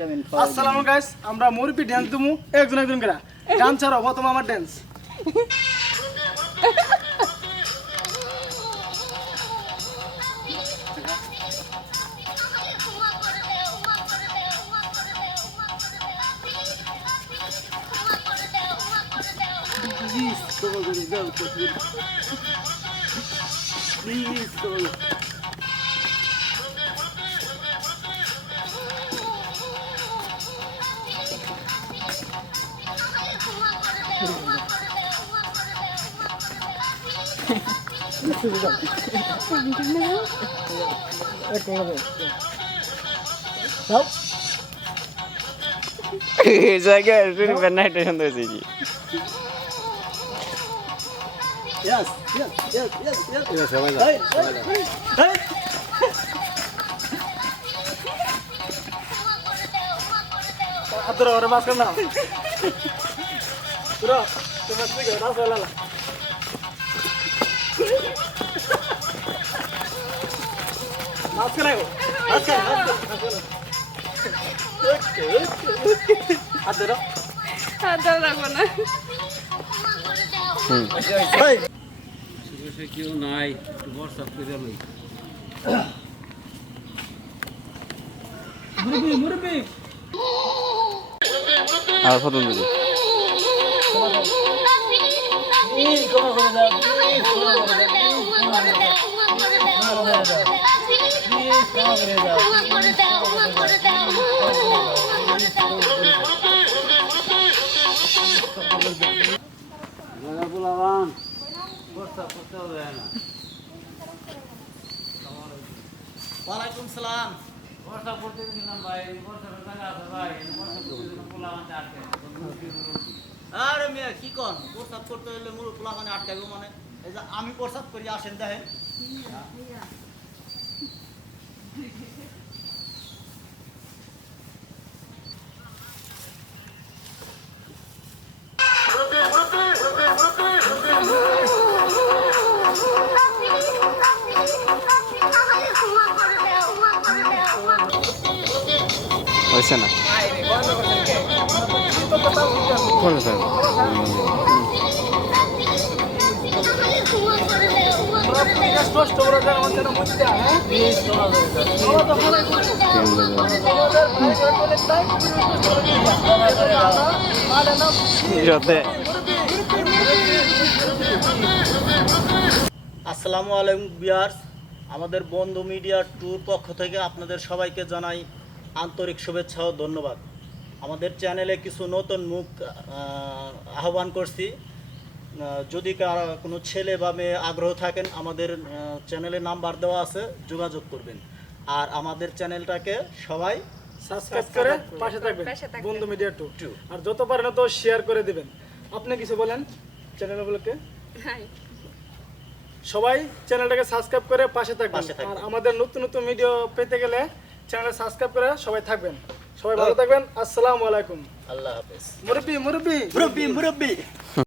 আসসালামু গাইস, আমরা মুরব্বি ড্যান্স দিমু একজন একজন করে। গান ছাড়াও প্রথম আমার ড্যান্স। জায়গায় শুনবেন না, এটা সুন্দর হয়েছে কি? Yes. সবাই Hey. Adoro orang masker na. Bro, tu masih gak tahu soalnya. Masker ayo. Masker. Adoro. Ada লাগবে না। Hey. সে কেউ নাই, একটু হোয়াটসঅ্যাপ করে লই। Murbi. আর প্রথম দিকে ওয়ালাইকুম সালাম। হোয়াটসঅ্যাপ করতে দিলাম ভাই, হোয়াটসঅ্যাপে টাকা আছে ভাই, হোয়াটসঅ্যাপ করতে দিলাম পোলাপান আটকে। আরে মিয়া কি কোন? হোয়াটসঅ্যাপ করতে হইলে মুরু পোলাপান আটকাইবো মানে? এই যে আমি হোয়াটসঅ্যাপ করি আসেন দেখেন। হয়েছে না কোন sir First over there, I want to know what's there, যাতে আসসালামু আলাইকুম ভিউয়ার্স, আমাদের বন্ধু মিডিয়া ট্যুর পক্ষ থেকে আপনাদের সবাইকে জানাই আন্তরিক শুভেচ্ছা ও ধন্যবাদ। আমাদের চ্যানেলে কিছু নতুন মুখ আহ্বান করছি। যদি কারো কোনো ছেলে বা মেয়ে আগ্রহ থাকেন, আমাদের চ্যানেলে নাম্বার দেওয়া আছে, যোগাযোগ করবেন। আর আমাদের চ্যানেলটাকে সবাই সাবস্ক্রাইব করে পাশে থাকবেন বন্ধু মিডিয়া 2 আর যত পারেন তো শেয়ার করে দিবেন। আপনি কিছু বলেন চ্যানেলগুলোকে? সবাই চ্যানেলটাকে সাবস্ক্রাইব করে পাশে থাকবেন। আর আমাদের নতুন নতুন ভিডিও পেতে গেলে চ্যানেলটা সাবস্ক্রাইব করে সবাই থাকবেন। সবাই ভালো থাকবেন। আসসালামু আলাইকুম। আল্লাহ হাফেজ। মুরব্বি মুরব্বি